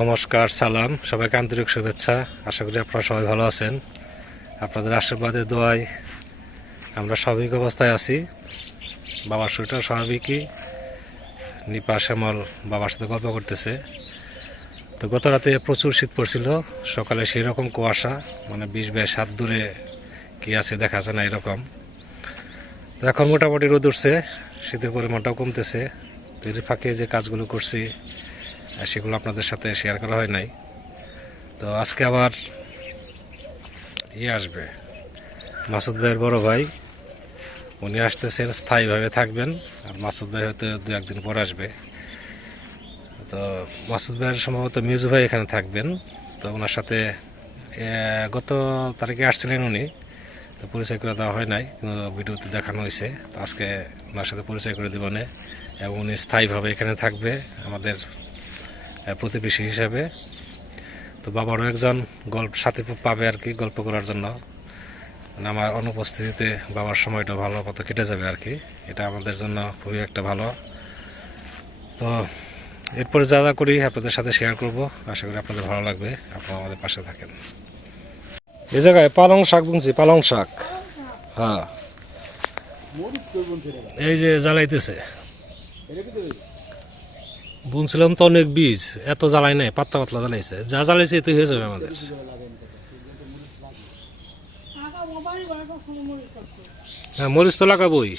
নমস্কার, সালাম, সবাইকে আন্তরিক শুভেচ্ছা। আশা করি আপনারা সবাই ভালো আছেন। আপনাদের আশীর্বাদের দোয়ায় আমরা স্বাভাবিক অবস্থায় আছি। বাবার শরীরটা স্বাভাবিকই। নিপা শ্যামল বাবার সাথে গল্প করতেছে। তো গত রাতে প্রচুর শীত পড়ছিল। সকালে সেই রকম কুয়াশা মানে বিশ বাইশ হাত দূরে কি আছে দেখা যায় না এরকম। তো এখন মোটামুটি রোদ উঠছে। শীতের পরিমাণটাও কমতেছে। তো এর ফাঁকে যে কাজগুলো করছি সেগুলো আপনাদের সাথে শেয়ার করা হয় নাই। তো আজকে আবার ইয়ে আসবে। মাসুদ ভাইয়ের বড় ভাই, উনি আসতেছেন, স্থায়ীভাবে থাকবেন। আর মাসুদ ভাই হয়তো দু একদিন পর আসবে। তো মাসুদ ভাইয়ের সম্ভবত মিউজু ভাই এখানে থাকবেন। তো ওনার সাথে গত তারিখে আসছিলেন উনি। তো পরিচয় করে দেওয়া হয় নাই, কিন্তু ভিডিওতে দেখানো হয়েছে। তো আজকে ওনার সাথে পরিচয় করে দেবনে এবং উনি স্থায়ীভাবে এখানে থাকবে। আমাদের প্রতিবেশী হিসাবে। তো বাবারও একজন গল্প সাথে পাবে আর কি, গল্প করার জন্য। মানে আমার অনুপস্থিতিতে বাবার সময়টা ভালো মতো কেটে যাবে আর কি। এটা আমাদের জন্য খুবই একটা ভালো। তো এরপরে যা যা করি আপনাদের সাথে শেয়ার করব। আশা করি আপনাদের ভালো লাগবে। আপনারা আমাদের পাশে থাকেন। এই জায়গায় পালং শাক বুনছি, পালং শাক। হ্যাঁ। এই যে জ্বালাইতেছে। বুনছিলাম তো অনেক বীজ, এত জ্বালাই নাই, পাতলা পাতলা জ্বালাইছে। যা জ্বালাইছে এতে হয়ে যাবে আমাদের। হ্যাঁ মরিচ তো লাগাবোই।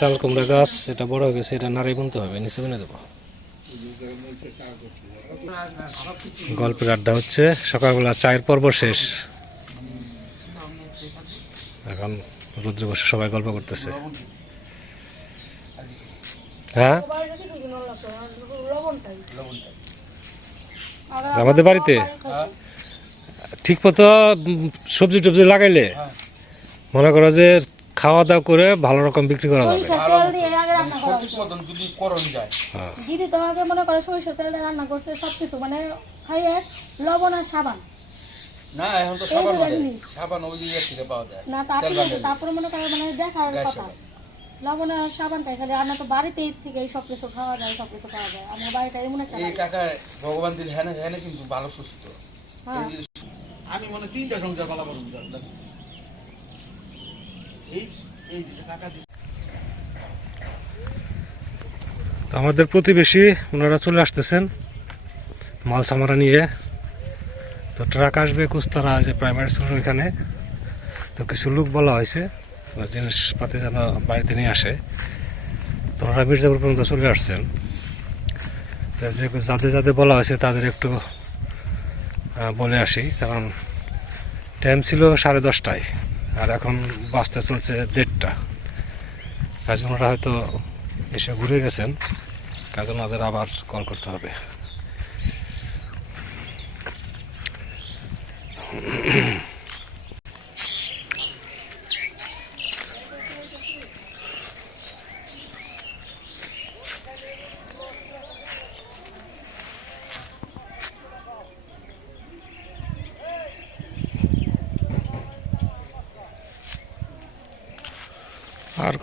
চাল কুমড়া গাছ, এটা বড় হয়ে গেছে, এটা নাড়াই বুনতে হবে, নিচে বুনে দেবো। গল্পের আড্ডা হচ্ছে, সকালবেলা চায়ের পর্ব শেষ। এখন রুদ্রে বসে সবাই গল্প করতেছে। হ্যাঁ? আমাদের বাড়িতে? ঠিক মতো সবজি টবজি লাগাইলে মনে করো যে খাওয়া দাওয়া করে ভালো রকম বিক্রি করা যাবে। সঠিক মতন যদি করণ যায়। হ্যাঁ। দিদি তো আগে মনে করে সরিষার তেল দিয়ে রান্না করছে সবকিছু মানে খাইয়ে লবণ আর সাবান। না এখন তো সাবান। সাবান ওই ইয়ে থেকে পাওয়া যায়। না তারপরে তারপরে মনে করে মানে দেখার কথা। লবণ আর সাবান খাই খালি। আমরা তো বাড়িতেই থেকে সব কিছু খাওয়া যায় সব কিছু খাওয়া যায়। আমার বাড়িটা এমন একটা এই। কাকা ভগবান দিল হ্যাঁ হ্যাঁ কিন্তু ভালো সুস্থ। হ্যাঁ। এই আমি মনে তিনটা সংসার পালা করুন এই এই কাকা তো আমাদের প্রতিবেশী ওনারা চলে আসতেছেন মাল সামারা নিয়ে। তো ট্রাক আসবে কুস্তারা যে প্রাইমারি স্কুল এখানে। তো কিছু লোক বলা হয়েছে। জিনিসপাতি যেন বাড়িতে নিয়ে আসে, তো ওনারা মির্জাপুর পর্যন্ত চলে আসছেন। তো যে যাদের যাদের বলা হয়েছে তাদের একটু বলে আসি, কারণ টাইম ছিল সাড়ে দশটায়, আর এখন বাসতে চলছে দেড়টা। কাজে ওনারা হয়তো এসে ঘুরে গেছেন, কাজে ওনাদের আবার কল করতে হবে আর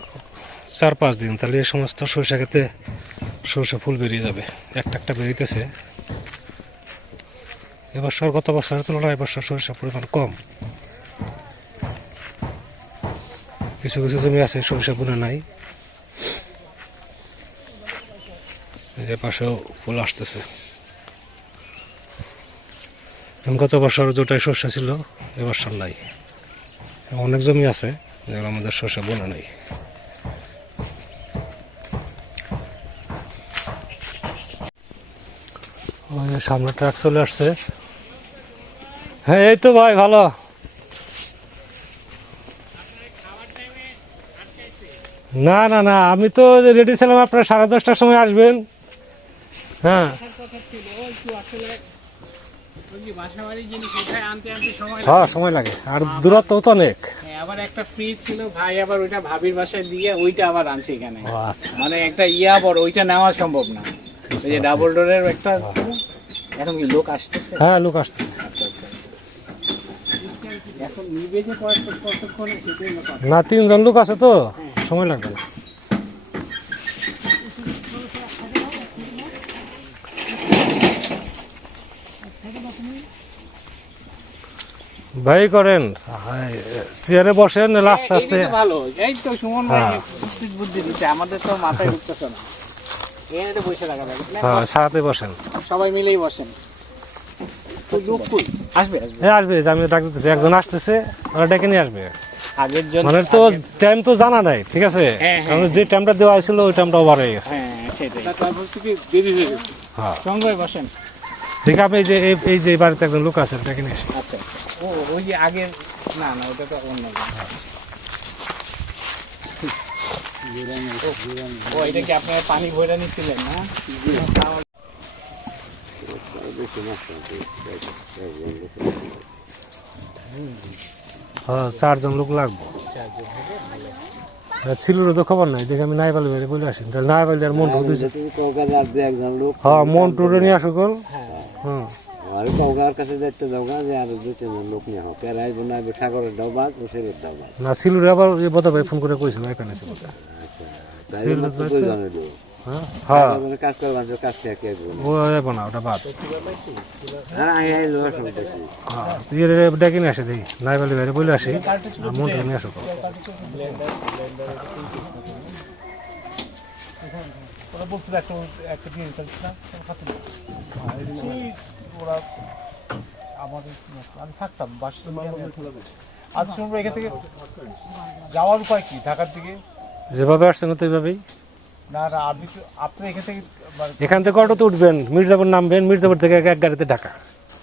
চার পাঁচ দিন, তাহলে এই সমস্ত সরিষা খেতে সরষে ফুল বেরিয়ে যাবে। একটা একটা বেরিয়েছে এবছর গত বছরের তুলনায় এবছর সরিষার পরিমাণ কম। কিছু কিছু জমি আছে, সরিষা বুনে নাই। যে পাশেও ফুল আসতেছে। গত বছর যেটাই সর্ষে ছিল, এবছর নাই। অনেক জমি আছে, যেগুলো আমাদের সর্ষে বোনা নাই ওই যে সামনে ট্রাক চলে আসছে। হ্যাঁ এই তো ভাই ভালো। না না না আমি তো রেডি ছিলাম আপনার সাড়ে দশটার সময় আসবেন। হ্যাঁ। হ্যাঁ সময় লাগে। আর দূরত্ব তো অনেক। হ্যাঁ, আবার একটা ফ্রিজ ছিল ভাই আবার ওইটা ভাবির বাসায় দিয়ে ওইটা আবার আনছে এখানে। আচ্ছা। মানে একটা ইয়া বড় ওইটা নেওয়া সম্ভব না। যে ডাবল ডোরের একটা এখন কি লোক আসতেছে? হ্যাঁ লোক আসতেছে। আচ্ছা আচ্ছা সেটাই না তিনজন লোক আছে তো সময় লাগবে ভাই করেন। চেয়ারে বসেন আস্তে আস্তে ভালো। এই তো সুমন ভাই হ্যাঁ। বুদ্ধি দিচ্ছে আমাদের তো মাথায় ঢুকতেছে না। এখানে বসে থাকা যাবে। হ্যাঁ সাথে বসেন। সবাই মিলেই বসেন। লোক আসবে আসবে। হ্যাঁ আমি ডাক দিতেছি। একজন আসতেছে ওরা ডেকে নিয়ে আসবে। মানে তো টাইম তো জানা নাই ঠিক আছে? হ্যাঁ, কারণ। যে টাইমটা দেওয়া হয়েছিল ওই টাইমটা ওভার হয়ে গেছে। বসেন। ঠিক আপনি যে এই- এই যে বাড়িতে একজন লোক আছে ডেকে নিয়ে আসি। আচ্ছা। ও ওই যে আগের না না ওটা তো অন্য ও এটা কি আপনার পানি ভরে নিচ্ছিলেন না? হ্যাঁ চারজন লোক লাগবো। ছিল তো খবর নাই দেখে আমি নাই পালি বেড়ে বলে আসি। তাহলে নাই পালি আর মন্টু দিয়েছে হ্যাঁ মন্টুরে নিয়ে আসো গল। হ্যাঁ। আর কাছে দেখতে যাও যে আর দু তিনজন লোক নিয়ে হোক এরাই বানাইবে সাগরের ডাবাত ও সেরের ডাবাত না সিলুরে আবার এই বদা ভাই ফোন করে কইছিল এখানে ছিল। ডেকে নিয়ে আসে দেখি নাই পালি বেড়ে বলে আসি আর মন্টু নিয়ে আসো কল। ওরা বলছিল একটা একটা দিয়ে দিতে না খাতে ওরা আমাদের আমি থাকতাম বাসে আজ শুনব এখান থেকে যাওয়ার উপায় কি? ঢাকার দিকে? যেভাবে আসছেন তো এইভাবেই না না আপনি তো আপনি এখান থেকে এখান থেকে অটোতে উঠবেন মির্জাপুর নামবেন মির্জাপুর থেকে এক গাড়িতে ঢাকা।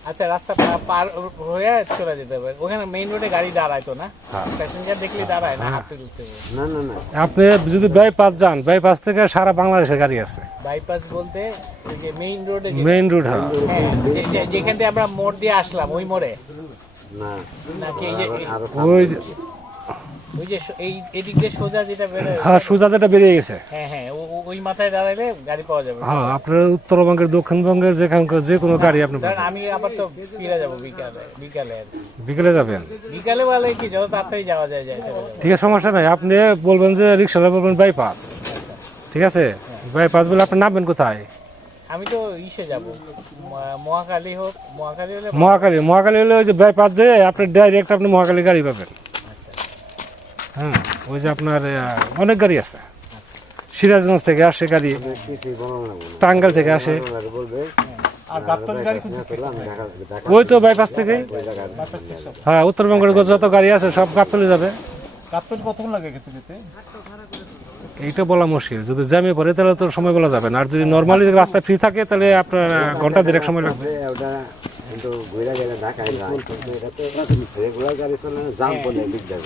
আচ্ছা রাস্তা পার হয়ে চলে যেতে হবে। ওখানে মেইন রোডে গাড়ি দাঁড়ায় তো না? হ্যাঁ। প্যাসেঞ্জার দেখলে দাঁড়ায় না হাঁটতে ঢুকতে হবে। না না না। আপনি যদি বাইপাস যান বাইপাস থেকে সারা বাংলাদেশের গাড়ি আছে। বাইপাস বলতে যে মেইন রোডে মেইন রোড হ্যাঁ। হ্যাঁ যেখান থেকে আমরা মোড় দিয়ে আসলাম ওই মোড়ে। না। নাকি এই যে ওই ওই যে এই এদিক দিয়ে সোজা যেটা বেরোয় হ্যাঁ সুজাতাটা বেরিয়ে গেছে। হ্যাঁ হ্যাঁ ওই মাথায় দাঁড়াইলে গাড়ি পাওয়া যাবে। হ্যাঁ আপনার উত্তরবঙ্গের দক্ষিণবঙ্গের যেখানকার যে কোনো গাড়ি আপনি আমি আবার তো ফিরে যাব বিকালে বিকালে। বিকেলে যাবেন? বিকালে বলে কি যত তাড়াতাড়ি যাওয়া যায় যায় ঠিক আছে সমস্যা নাই। আপনি বলবেন যে রিক্সাওয়ালা বলবেন বাইপাস ঠিক আছে? বাইপাস বলে আপনি নামবেন কোথায়? আমি তো ইসে যাব। মহাকালী হোক মহাকালী হলে মহাকালী মহাকালী হলে ওই যে বাইপাস যে আপনি ডাইরেক্ট আপনি মহাকালী গাড়ি পাবেন। হ্যাঁ ওই যে আপনার অনেক গাড়ি আছে। সিরাজগঞ্জ থেকে আসে গাড়ি টাঙ্গাল থেকে আসে। ওই তো বাইপাস থেকেই। হ্যাঁ উত্তরবঙ্গের যত গাড়ি আছে সব গাবতলে যাবে। এইটা বলা মুশকিল। যদি জ্যামে পড়ে তাহলে তো সময় বলা যাবে না। আর যদি নর্মালি রাস্তায় ফ্রি থাকে তাহলে আপনার ঘণ্টা দেড়েক সময় লাগবে। কিন্তু ঘুরে গেলে ঢাকায় যায় কিন্তু এটা তো রেগুলার গাড়ি চলে না জাম পড়লে দিকদার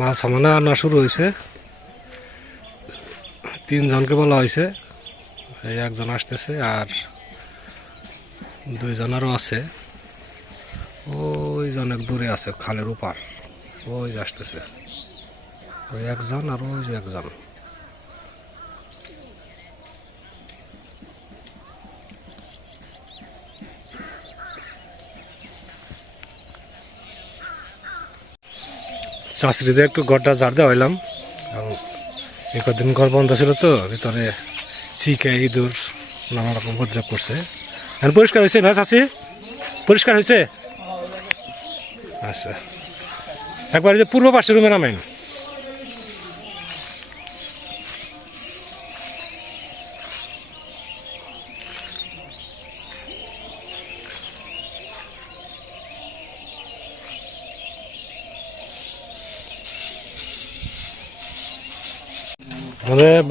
মাল সামানা আনা শুরু হয়েছে। তিনজনকে বলা হয়েছে, এই একজন আসতেছে আর দুইজন আরও আছে। ওই জন এক দূরে আছে, খালের ওপার। ওই আসতেছে। ওই একজন আর ওই একজন। চাষরিদের একটু ঘরটা ঝাড় দেওয়া হইলাম। এবং এই কদিন ঘর বন্ধ ছিল তো, ভিতরে চিকা, ইঁদুর, নানা রকম উপদ্রব করছে। এখন পরিষ্কার হয়েছে না চাষি? পরিষ্কার হয়েছে? আচ্ছা। একবার যে পূর্ব পাশে রুমে নামেন।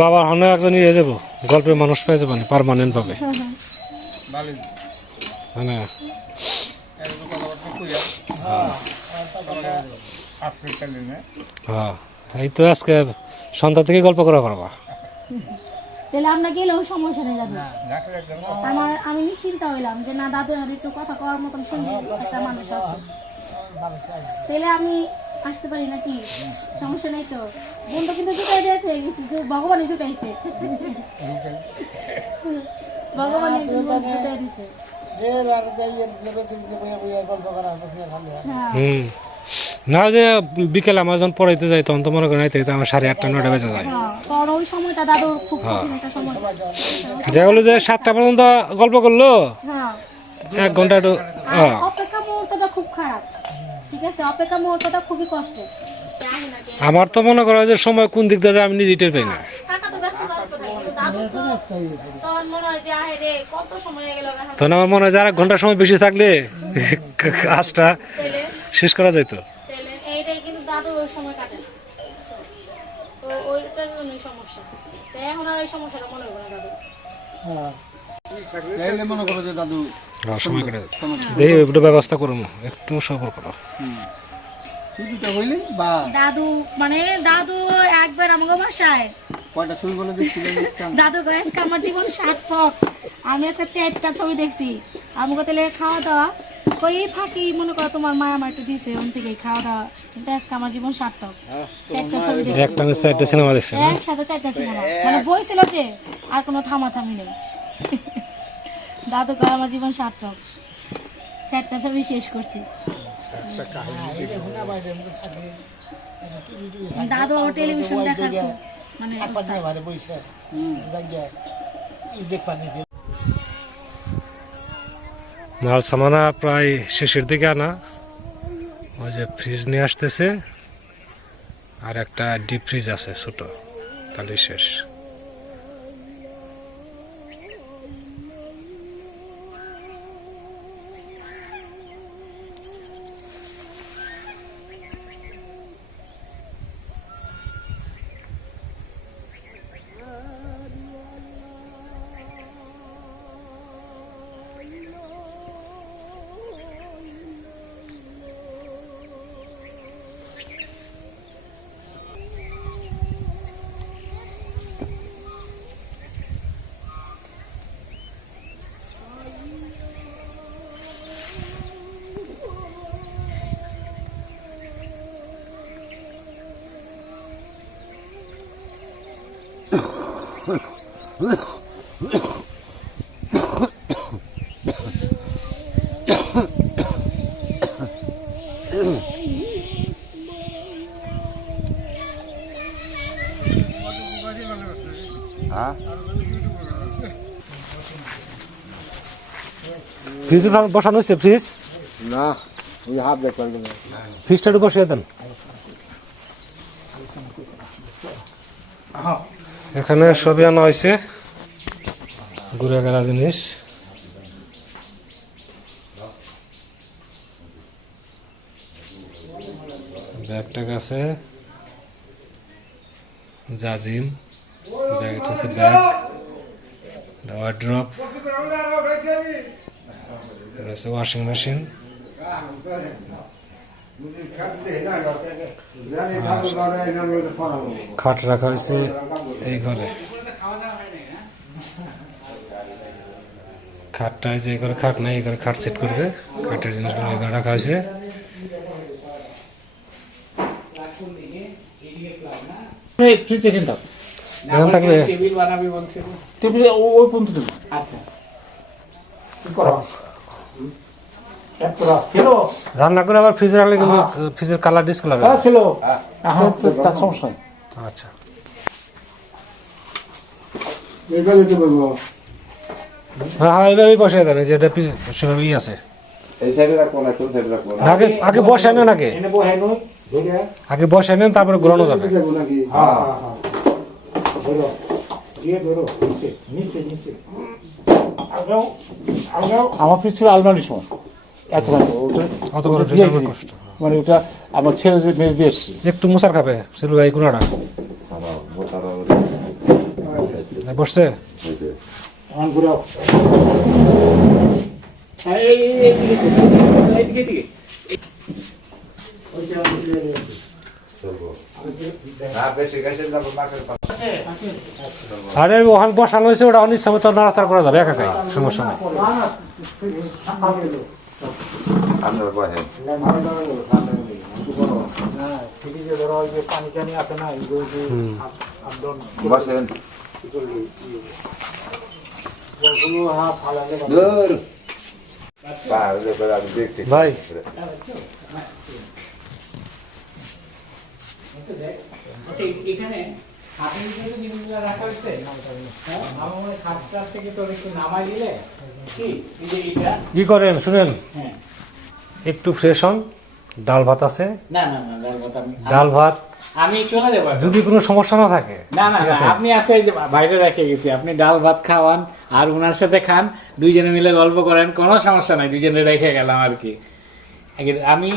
বাবা হনে একজন ইয়ে যাব গল্পের মানুষ পেয়ে যাবেন পারমানেন্ট ভাবে। মানে কথাবার্তা কইয়া আফ্রিকা লিনে হ্যাঁ। এই তো আজকে সন্ধ্যা থেকে গল্প করা পারবা। তাহলে আমরা গেলেও সমস্যা নেই দাদু আমার আমি নিশ্চিন্ত হইলাম যে না দাদু একটু কথা কওয়ার মতন শুনবি একটা মানুষ আছে। তাহলে আমি আসতে পারি নাকি? সমস্যা নেই তো। বোনটা কিন্তু জুটাই দিয়ে হয়ে গেছি যে ভগবানই জুটাইছে। ভগবানই জুটাই দিছে। হ্যাঁ না। যে বিকেলে আমার যখন পড়াইতে যাই তখন তো মনে করেন আইতে আইতে আমার সাড়ে আটটা নয়টা বেজে যায়। হ্যাঁ কারণ ওই সময়টা দাদুর খুব কঠিন একটা সময়। দেখা গেলো যে সাতটা পর্যন্ত গল্প করল। হ্যাঁ। এক ঘণ্টা একটু হ্যাঁ। খুব খারাপ। ঠিক আছে অপেক্ষা মুহূর্তটা খুবই কষ্টের। আমার তো মনে করো যে সময় কোন দিক দিয়ে আমি নিজে টের পাই না। তখন মনে হয় যে আহে রে সময় হয়ে গেল এখন তখন আমার মনে হয় যে আর এক ঘণ্টা সময় বেশি থাকলে কাজটা শেষ করা যেত সমস্যা। এখন আর ওই সমস্যাটা মনে হবে না দাদু করো হ্যাঁ, একটু ব্যবস্থা একটু সবর করো। দাদু মানে দাদু একবার আমাকে বাসায়। দাদু আমার জীবন সার্থক। আমি আজকে চারটা ছবি দেখছি। আমাকে তাহলে খাওয়া দাওয়া কই ফাঁকি মনে করো তোমার মা আমার একটু দিছে ওন থেকে খাওয়া দাওয়া কিন্তু আজকে আমার জীবন সার্থক। চারটা ছবি দেখছি। একটা আমি চারটে সিনেমা দেখছি একসাথে চারটা সিনেমা। মানে বই ছিল যে আর কোনো থামাথামি নেই। দাদু কয় আমার জীবন সার্থক। চারটা ছবি শেষ করছি। দাদু আমার টেলিভিশন দেখার মানে মাল সামানা প্রায় শেষের দিকে আনা। ওই যে ফ্রিজ নিয়ে আসতেছে। আর একটা ডিপ ফ্রিজ আছে ছোট। তাহলে শেষ। ফ্রিজে বসানো হয়েছে ফ্রিজ না ওই হাত পারবেন ফ্রিজটা একটু বসিয়ে দেন। এখানে সবই আনা হয়েছে। ঘুরে গেলা জিনিস। ব্যাগটা আছে জাজিম, ব্যাগ হচ্ছে ব্যাগ। ওয়ার্ড্রপ ওয়াশিং মেশিন খাট রাখা হয়েছে এই ঘরে। খাটটা যে এই ঘরে খাট নাই এই ঘরে খাট সেট করবে। খাটের জিনিসগুলো এই রাখা হয়েছে। ফ্রিজে কিন্তু। এখানে থাকবে। টেবিল বানাবি বলছে। টেবিলে ওই পর্যন্ত দেবো আচ্ছা। কি করো? রান্না করে আবার ফ্রিজে রাখলে কিন্তু ফ্রিজের কালার ডিসকালার ছিল। তার সমস্যা নেই। আচ্ছা। হ্যাঁ হ্যাঁ এইভাবেই বসে দেন এই যে এটা সেভাবেই আছে। এই সাইডে রাখব না কোন সাইডে রাখব না আগে আগে বসে নেন আগে। এনে আগে বসে নেন তারপরে ঘোরানো যাবে। হ্যাঁ। হ্যাঁ ধরো। দিয়ে ধরো নিচে নিচে নিচে। আগেও আগেও আমার ফ্রিজ ছিল আলমারির সময় ওটা অত বড়। কষ্ট। মানে ওটা আমার ছেলে যে মেরে দিয়ে এসছি। একটু মুসার খাবে সিলু ভাই কোনাটা বসছে? অন ঘুরাও আরে ওখানে বসানো হয়েছে ওটা অনিচ্ছা মতো নাড়াচাড়া করা যাবে একা একাই সমস্যা নাই। হ্যাঁ পানি টানি আছে না ভাই। আচ্ছা, এখানে রাখা হয়েছে? হ্যাঁ? আমার খাটটার থেকে তোর একটু নামাই দিলে? কি? এই যে এটা কি করেন? শুনেন। হ্যাঁ। একটু ফ্রেশ হন। ডাল ভাত আছে? না না না ডাল ভাত আমি ডাল ভাত? আমি চলে যাব। যদি কোনো সমস্যা না থাকে? না না আপনি আছে এই যে বাইরে রেখে গেছি। আপনি ডাল ভাত খাওয়ান আর উনার সাথে খান দুইজনে মিলে গল্প করেন কোনো সমস্যা নাই দুইজনে রেখে গেলাম আর কি। আমি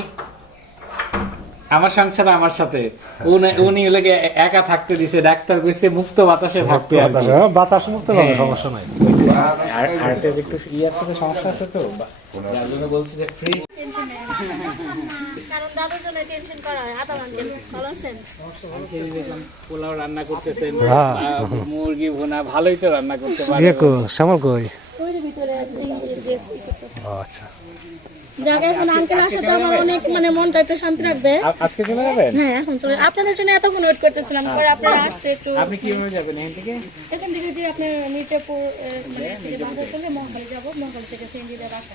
আমার সংসার আমার সাথে। উনি- উনি হলে একা থাকতে দিছে ডাক্তার কইছে মুক্ত বাতাসে থাকতে আর হ্যাঁ, বাতাস মুক্ত পাবে হ্যাঁ। সমস্যা নাই। আর- হার্টের একটু ই আছে সমস্যা আছে তো? যার জন্য বলছি যে ফ্রি দাদুর জন্য টেনশন করা হয় আদা আঙ্কেল ভালো আছেন পোলাও রান্না করতেছেন হ্যাঁ। মুরগি ভুনা ভালোই তো রান্না করতে পারে। ইয়ে শ্যামল কই? ওই ভিতরে ড্রেস করতেছে। ও, আচ্ছা। যাক এখন আঙ্কেল আসাতে আমার অনেক মানে মনটা একটু শান্তি রাখবে। আজকে চলে যাবেন? হ্যাঁ এখন চলে আপনাদের জন্য এতক্ষণ ওয়েট করতেছিলাম পরে আপনারা আসতে একটু আপনি কীভাবে যাবেন এখান থেকে? এখান থেকে যে আপনি মির্জাপুর মানে বাজার যাব মহকাল থেকে সেন্ডিতে বাসা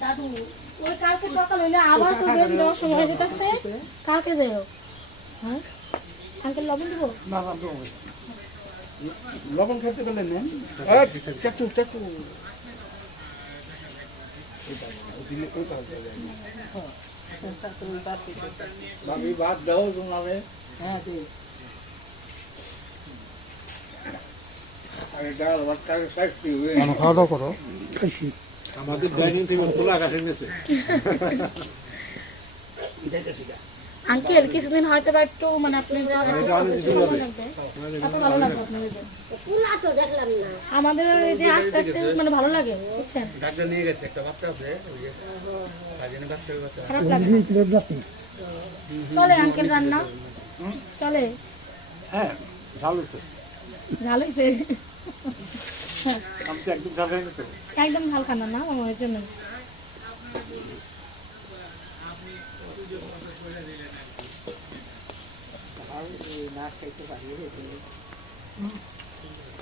দাদু ওই কালকে সকাল হইলে আবার তো বের যাওয়ার সময় হয়ে যেতেছে। কালকে যাও হ্যাঁ? আঙ্কেল লবণ দেবো? লবণ খেতে পেলে নেন। চাকু চাকু ভাবি ভাত দাও শাস্তি হয়ে খাওয়া দাওয়া করো। আমাদের ডাইনিং টেবিল খোলা কাঠে গেছে আঙ্কেল কিছুদিন হয়তো বা একটু মানে আপনি ভালো লাগবে। আমাদের এই যে আস্তে আস্তে মানে ভালো লাগে বুঝছেন? ডাক্তার নিয়ে গেছে একটা বাচ্চা আছে ওই যে কাজে বাচ্চা বাচ্চা। খারাপ লাগে চলে আঙ্কেল রান্না। চলে? হ্যাঁ ঝাল হয়েছে ঝাল হয়েছে একদম ঝাল খানা না আমার জন্য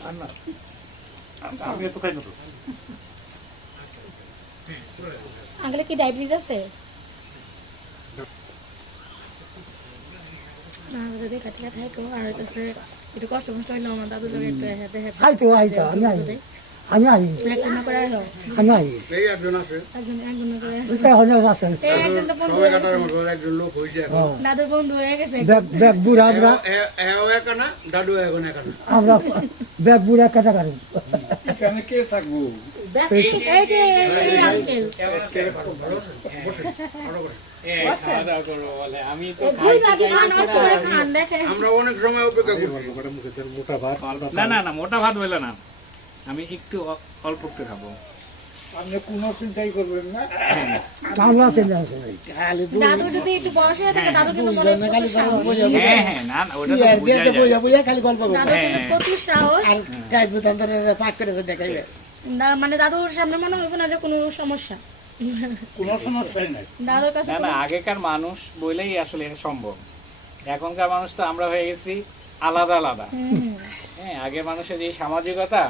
আর না আমি এত খাই না তো। আঙ্কেলে কি ডায়াবেটিস আছে? না দেখা ঠিক থাকো আর হইতেছে একটু কষ্ট কষ্ট হইল আমার দাদু লোক একটু আইতো আইতো আমি আই আমি আই একজন করে আমি আই এই একজন আছে। একজন একজন করে আইলো। এটা হলে আছে। এই একজন তো বন্ধু হয়ে গেছে। একজন লোক হয়ে যায়। দাদুর বন্ধু হয়ে গেছে। ব্যাগ ব্যাগ বুড়া আমরা এ- এও একানা দাদু এখন একানা আমরা ব্যাগ বুড়া কাটা কাটু। এখানে কে থাকব? এই যে এই আঙ্কেল। করে খান দেখে আমরা অনেক সময় অপেক্ষা করি মোটা ভাত না না না মোটা ভাত বলে না। আমি একটু অল্প একটু খাব। আপনি কোনো চিন্তাই করবেন না। আমরা চিন্তা দাদু যদি একটু বয়স হয়ে থাকে দাদু কিন্তু মনে হয় হ্যাঁ হ্যাঁ না না ওটা তো বোঝাই যায়। খালি গল্প দাদু কিন্তু প্রচুর সাহস। গাইব তন্ত্রে পাক করে দেখাইবে। না- মানে দাদুর সামনে মনে হবে না যে কোনো সমস্যা। কোনো সমস্যাই নাই। না না আগেকার মানুষ বলেই আসলে এটা সম্ভব। এখনকার মানুষ তো আমরা হয়ে গেছি আলাদা আলাদা। হ্যাঁ আগের মানুষের যে সামাজিকতা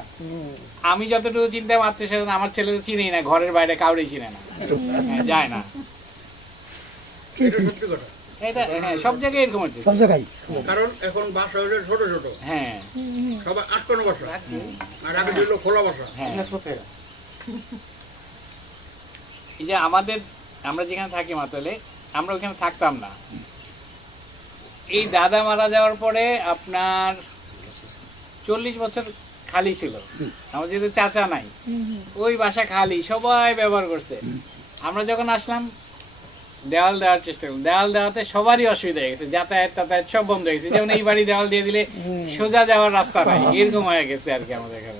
আমি যতটুকু চিন্তা পারতে সেজন্য আমার ছেলে তো চিনেই না ঘরের বাইরে কাউরেই চিনে না। হ্যাঁ, যায় না। এটা হ্যাঁ সব জায়গায় এরকম হচ্ছে। সব জায়গায়। কারণ এখন বাসা ছোট ছোট। হ্যাঁ। সবাই আটকানো বাসা। আর আগে ছিল খোলা বাসা। হ্যাঁ। এই যে আমাদের আমরা যেখানে থাকি মাতলে আমরা ওখানে থাকতাম না। এই দাদা মারা যাওয়ার পরে আপনার চল্লিশ বছর খালি ছিল। আমার যেহেতু চাচা নাই ওই বাসা খালি সবাই ব্যবহার করছে। আমরা যখন আসলাম দেওয়াল দেওয়ার চেষ্টা করলাম। দেওয়াল দেওয়াতে সবারই অসুবিধা হয়ে গেছে যাতায়াত তাতায়াত সব বন্ধ হয়ে গেছে। যেমন এই বাড়ি দেওয়াল দিয়ে দিলে সোজা যাওয়ার রাস্তা নাই এরকম হয়ে গেছে আর কি আমাদের এখানে।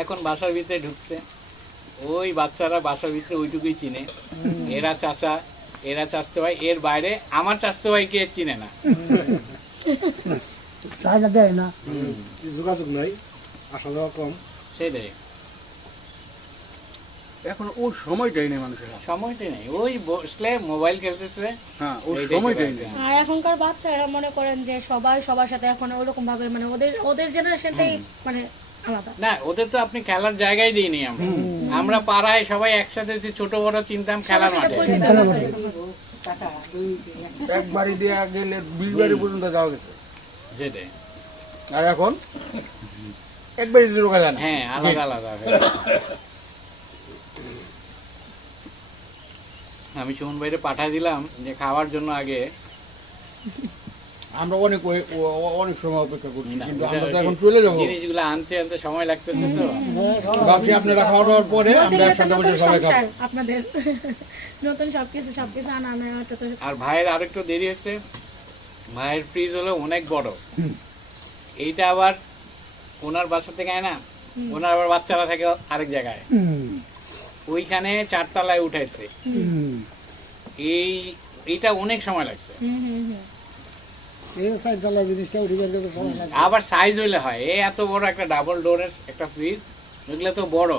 এখন বাসার ভিতরে ঢুকছে। ওই বাচ্চারা বাসার ভিতরে ওইটুকুই চিনে। এরা চাচা এরা চাচতো ভাই এর বাইরে আমার চাচতো ভাইকে চিনে না। তাই দেয় না। যোগাযোগ নাই আসা যাওয়া কম। সেটাই। এখন ওর সময়টাই নেই মানুষের সময়টাই নেই। ওই বসলে মোবাইল খেলতেছে। হ্যাঁ ওর সময়টাই নেই। আর এখনকার বাচ্চারা মনে করেন যে সবাই সবার সাথে এখন ওরকম ভাবে মানে ওদের ওদের জেনারেশনটাই মানে না ওদের তো আপনি খেলার জায়গায় দিইনি আমরা। আমরা পাড়ায় সবাই একসাথে এসে ছোট বড় চিনতাম খেলার মাঠে। এক। বাড়ি দিয়ে গেলে বিশ বাড়ি পর্যন্ত যাওয়া গেছে। সেটাই। আর এখন? এক বাড়ি দিয়ে ঢোকা যায় হ্যাঁ আলাদা আলাদা আমি সুমন ভাইরে পাঠাই দিলাম যে খাওয়ার জন্য আগে আমরা অনেক অনেক সময় অপেক্ষা করছি কিন্তু আমরা তো এখন চলে যাব। জিনিসগুলো আনতে আনতে সময় লাগতেছে তো। ভাবছি আপনারা খাওয়া দাওয়ার পরে আমরা একসাথে বসে সবাই খাব। আপনাদের। নতুন সবকিছু সবকিছু আনা তো আর ভাইয়ের আরেকটু দেরি হচ্ছে ভাইয়ের ফ্রিজ হলো অনেক বড়। এইটা আবার ওনার বাসা থেকে আয় না ওনার আবার বাচ্চারা থাকে আরেক জায়গায়। ওইখানে চারতলায় উঠাইছে। এই এইটা অনেক সময় লাগছে। আবার সাইজ হইলে হয়। এই এত বড় একটা ডাবল ডোরের একটা ফ্রিজ এগুলো তো বড়।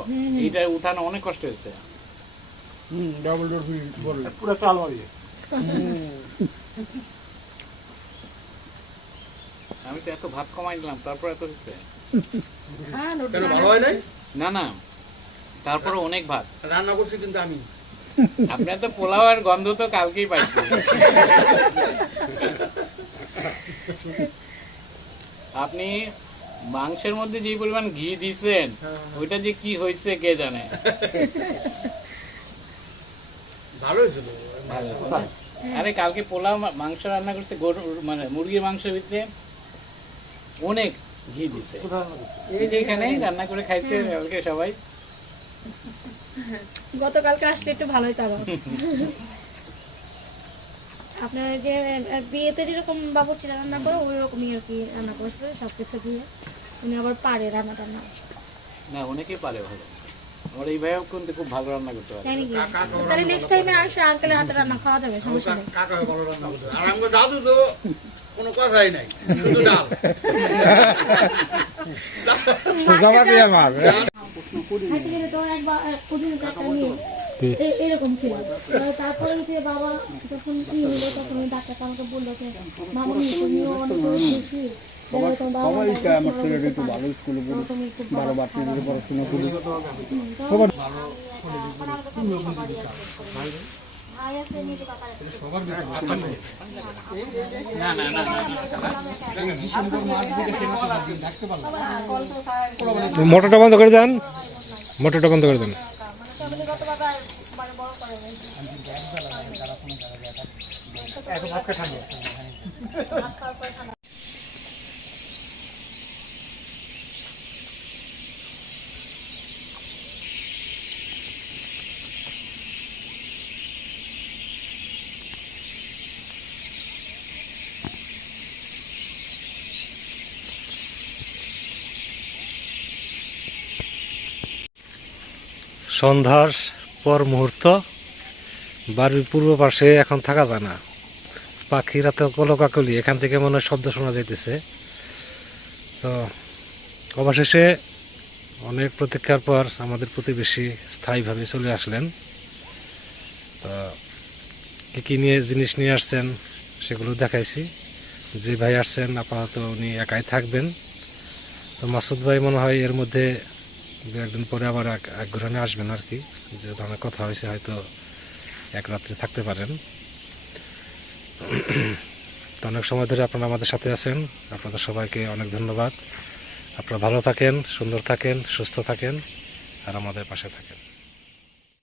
এইটা উঠানো অনেক কষ্ট হচ্ছে হুম ডাবল ডোর ফ্রিজ পুরো একটা আলমারি। আমি তো এত ভাত কমাই দিলাম তারপর এত হচ্ছে হ্যাঁ ভালো হয় নাই? না না। তারপরে অনেক ভাত। রান্না করছি কিন্তু আমি। আপনার তো পোলাও আর গন্ধ তো কালকেই পাইছি। আপনি মাংসের মধ্যে যে পরিমাণ ঘি দিছেন ওইটা যে কি হয়েছে কে জানে? ভালো হয়েছিল? আরে কালকে পোলাও মাংস রান্না করছে গরু মানে মুরগির মাংসের ভিতরে অনেক ঘি দিছে। এই যে এখানে রান্না করে খাইছে কালকে সবাই। গতকালকে আসলে একটু ভালোই তারা আপনার যে বিয়েতে যেরকম বাবুর্চিরা রান্না করে ওই রকমই আর কি রান্না করছে সবকিছু দিয়ে। উনি আবার পারে রান্না টান্না। না অনেকেই পারে ভালো। আমার এই ভাইও কিন্তু খুব ভালো রান্না করতে পারে। তাহলে নেক্সট টাইমে আসে আঙ্কেলের হাতে রান্না খাওয়া যাবে সমস্যা নেই। কাকা ভালো রান্না করতে আর আমাকে দাদু তো কোনো কথাই নাই শুধু ডাল। সুজাবাদি আমার। হাঁটতে গেলে তো একবার এক কুদিন একটা মেয়ে এরকম ছিল। এবার তারপরে যে বাবা যখন কি হলো তখন ডাক্তার আমাকে বলল যে মামনি তুমিও অনেক বেশি সবাই আমার ছেলেটা একটু ভালো স্কুলে ভালো বাচ্চাদের পড়াশোনা করি। ভাই আছে নিজে কাকার না না না না, না মোটরটা বন্ধ করে দেন। মোটরটা বন্ধ করে দেন ফ্যামিলিগত ভাবে মানে বড় করে সন্ধ্যার পর মুহূর্ত। বাড়ির পূর্ব পাশে এখন থাকা যায় না। পাখিরা তো কলকাকলি, এখান থেকে মনে হয় শব্দ শোনা যাইতেছে। তো অবশেষে অনেক প্রতীক্ষার পর আমাদের প্রতিবেশী স্থায়ীভাবে চলে আসলেন। তো কী কী নিয়ে জিনিস নিয়ে আসছেন সেগুলো দেখাইছি। যে ভাই আসছেন, আপাতত উনি একাই থাকবেন। তো মাসুদ ভাই মনে হয় এর মধ্যে দু একদিন পরে আবার এক ঘুরানে আসবেন আর কি। যে ধরনের কথা হয়েছে, হয়তো এক রাত্রে থাকতে পারেন। তো অনেক সময় ধরে আপনারা আমাদের সাথে আছেন। আপনাদের সবাইকে অনেক ধন্যবাদ। আপনারা ভালো থাকেন, সুন্দর থাকেন, সুস্থ থাকেন, আর আমাদের পাশে থাকেন।